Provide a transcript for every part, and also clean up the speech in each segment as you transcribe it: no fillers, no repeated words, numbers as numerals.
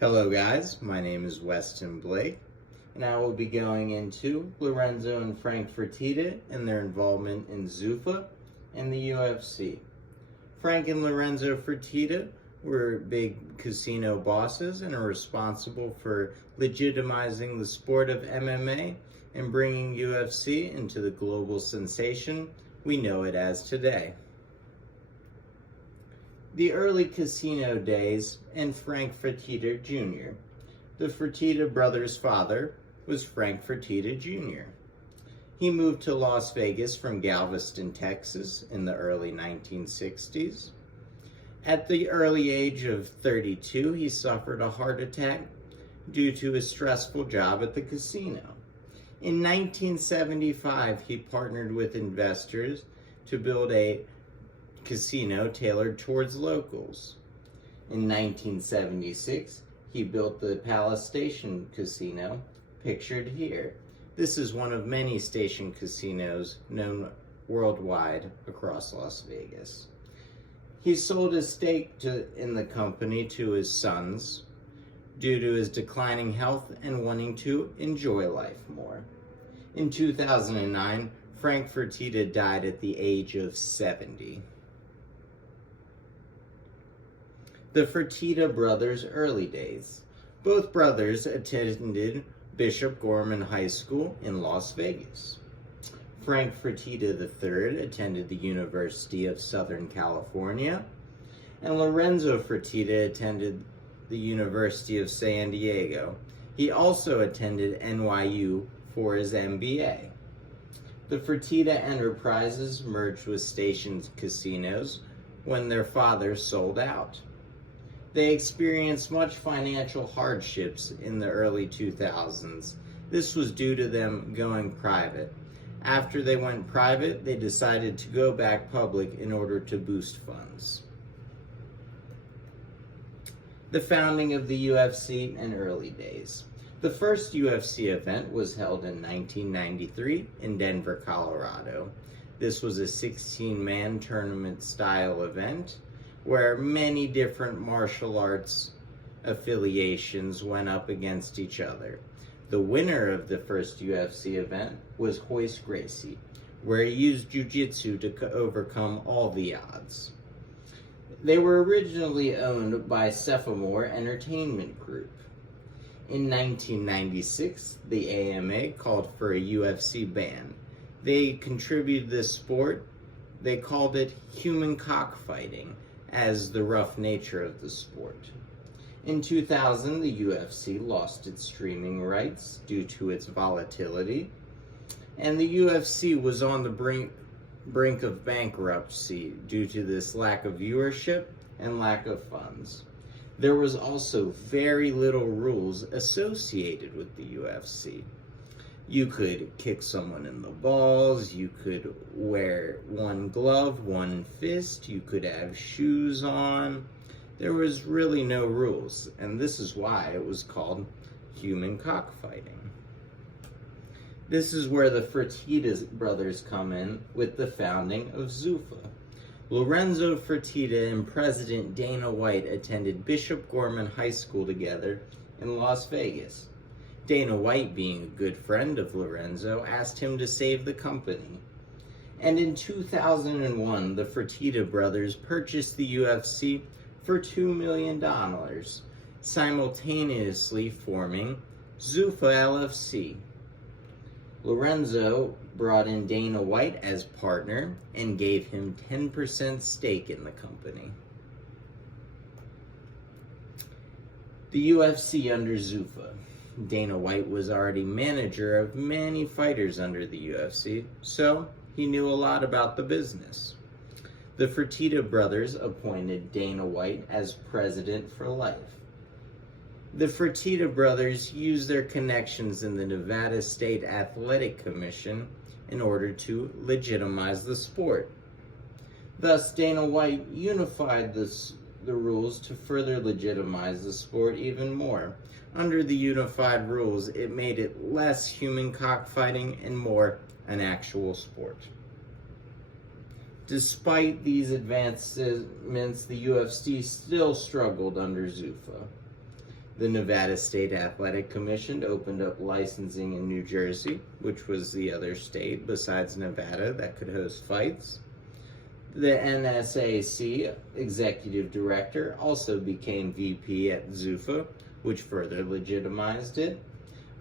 Hello guys, my name is Westin Blake, and I will be going into Lorenzo and Frank Fertitta and their involvement in Zuffa and the UFC. Frank and Lorenzo Fertitta were big casino bosses and are responsible for legitimizing the sport of MMA and bringing UFC into the global sensation we know it as today. The early casino days and Frank Fertitta Jr. The Fertitta brothers' father was Frank Fertitta Jr. He moved to Las Vegas from Galveston, Texas in the early 1960s. At the early age of 32, he suffered a heart attack due to a stressful job at the casino. In 1975, he partnered with investors to build a casino tailored towards locals. In 1976, he built the Palace Station Casino, pictured here. This is one of many station casinos known worldwide across Las Vegas. He sold his stake in the company to his sons due to his declining health and wanting to enjoy life more. In 2009, Frank Fertitta died at the age of 70. The Fertitta brothers' early days. Both brothers attended Bishop Gorman High School in Las Vegas. Frank Fertitta III attended the University of Southern California, and Lorenzo Fertitta attended the University of San Diego. He also attended NYU for his MBA. The Fertitta enterprises merged with Station Casinos when their father sold out. They experienced much financial hardships in the early 2000s. This was due to them going private. After they went private, they decided to go back public in order to boost funds. The founding of the UFC and early days. The first UFC event was held in 1993 in Denver, Colorado. This was a 16-man tournament-style event where many different martial arts affiliations went up against each other. The winner of the first UFC event was Royce Gracie, where he used jiu-jitsu to overcome all the odds. They were originally owned by Cephomore Entertainment Group. In 1996, the AMA called for a UFC ban. They contributed this sport. They called it human cockfighting, as the rough nature of the sport. In 2000, the UFC lost its streaming rights due to its volatility, and the UFC was on the brink of bankruptcy due to this lack of viewership and lack of funds. There was also very little rules associated with the UFC. You could kick someone in the balls, you could wear one glove, one fist, you could have shoes on. There was really no rules, and this is why it was called human cockfighting. This is where the Fertitta brothers come in with the founding of Zuffa. Lorenzo Fertitta and President Dana White attended Bishop Gorman High School together in Las Vegas. Dana White, being a good friend of Lorenzo, asked him to save the company. And in 2001, the Fertitta brothers purchased the UFC for $2 million, simultaneously forming Zuffa LFC. Lorenzo brought in Dana White as partner and gave him 10% stake in the company. The UFC under Zuffa. Dana White was already manager of many fighters under the UFC, so he knew a lot about the business. The Fertitta brothers appointed Dana White as president for life. The Fertitta brothers used their connections in the Nevada State Athletic Commission in order to legitimize the sport. Thus, Dana White unified the rules to further legitimize the sport even more. Under the unified rules, it made it less human cockfighting and more an actual sport. Despite these advancements, the UFC still struggled under Zuffa. The Nevada State Athletic Commission opened up licensing in New Jersey, which was the other state besides Nevada that could host fights. The NSAC executive director also became VP at Zuffa, which further legitimized it.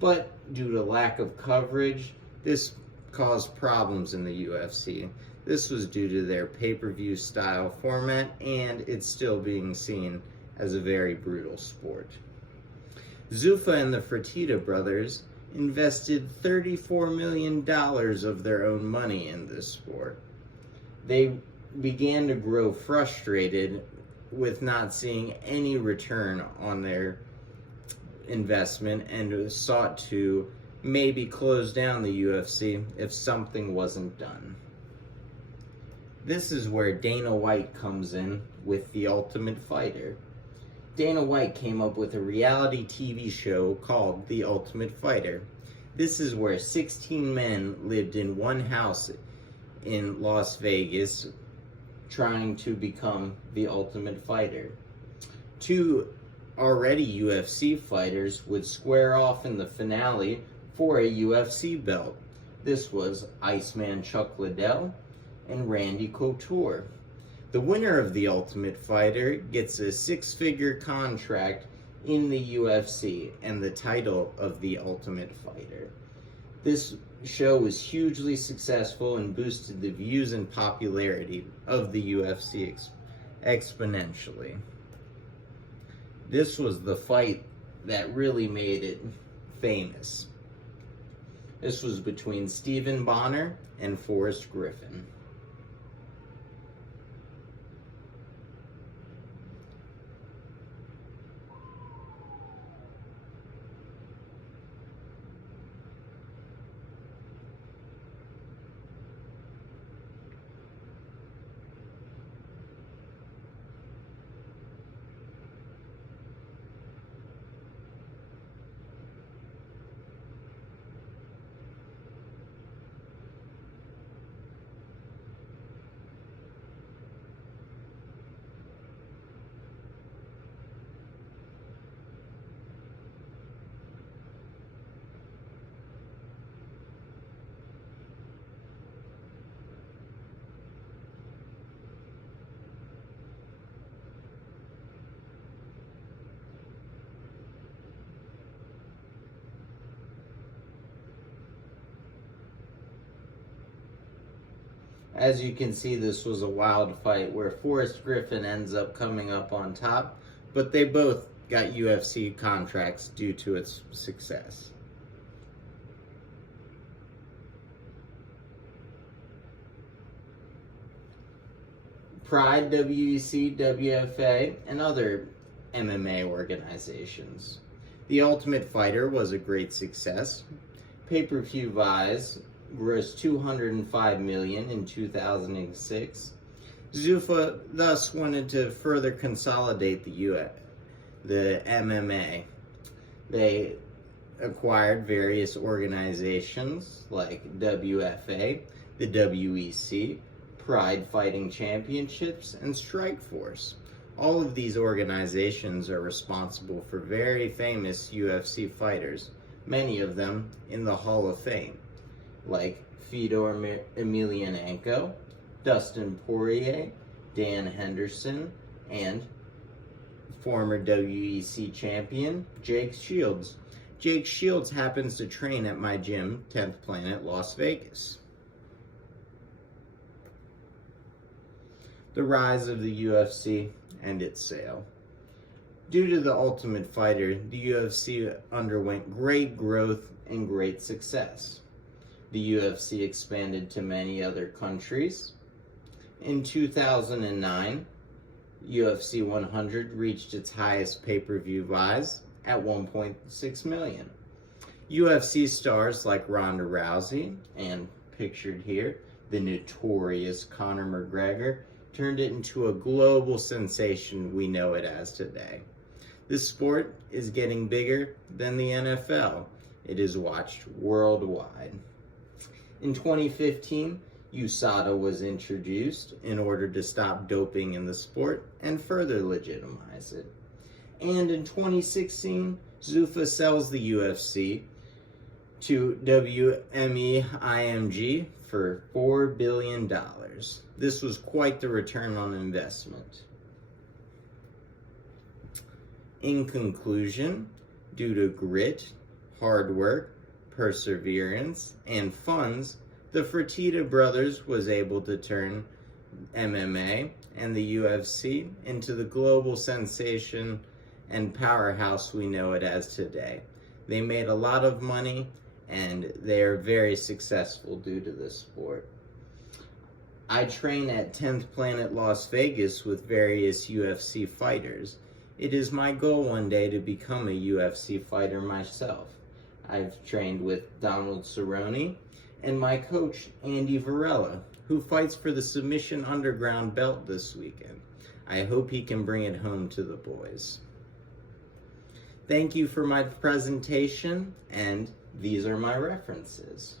But due to lack of coverage, this caused problems in the UFC. This was due to their pay-per-view style format, and it's still being seen as a very brutal sport. Zuffa and the Fertitta brothers invested $34 million of their own money in this sport. They began to grow frustrated with not seeing any return on their investment and sought to maybe close down the UFC if something wasn't done. This is where Dana White comes in with The Ultimate Fighter. Dana White came up with a reality TV show called The Ultimate Fighter. This is where 16 men lived in one house in Las Vegas trying to become the Ultimate Fighter. Two already UFC fighters would square off in the finale for a UFC belt. This was Iceman Chuck Liddell and Randy Couture. The winner of The Ultimate Fighter gets a 6-figure contract in the UFC and the title of The Ultimate Fighter. This show was hugely successful and boosted the views and popularity of the UFC exponentially. This was the fight that really made it famous. This was between Stephen Bonner and Forrest Griffin. As you can see, this was a wild fight where Forrest Griffin ends up coming up on top, but they both got UFC contracts due to its success. Pride, WEC, WFA, and other MMA organizations. The Ultimate Fighter was a great success. Pay-per-view buys grossed $205 million in 2006. Zuffa thus wanted to further consolidate the MMA. They acquired various organizations like WFA, the WEC, Pride Fighting Championships, and Strikeforce. All of these organizations are responsible for very famous UFC fighters, many of them in the Hall of Fame, like Fedor Emelianenko, Dustin Poirier, Dan Henderson, and former WEC champion Jake Shields. Jake Shields happens to train at my gym, 10th Planet, Las Vegas. The rise of the UFC and its sale. Due to the Ultimate Fighter, the UFC underwent great growth and great success. The UFC expanded to many other countries. In 2009, UFC 100 reached its highest pay-per-view buys at 1.6 million. UFC stars like Ronda Rousey and, pictured here, the notorious Conor McGregor turned it into a global sensation we know it as today. This sport is getting bigger than the NFL. It is watched worldwide. In 2015, USADA was introduced in order to stop doping in the sport and further legitimize it. And in 2016, Zuffa sells the UFC to WME-IMG for $4 billion. This was quite the return on investment. In conclusion, due to grit, hard work, perseverance, and funds, the Fertitta brothers was able to turn MMA and the UFC into the global sensation and powerhouse we know it as today. They made a lot of money, and they are very successful due to this sport. I train at 10th Planet Las Vegas with various UFC fighters. It is my goal one day to become a UFC fighter myself. I've trained with Donald Cerrone and my coach, Andy Varela, who fights for the Submission Underground belt this weekend. I hope he can bring it home to the boys. Thank you for my presentation, and these are my references.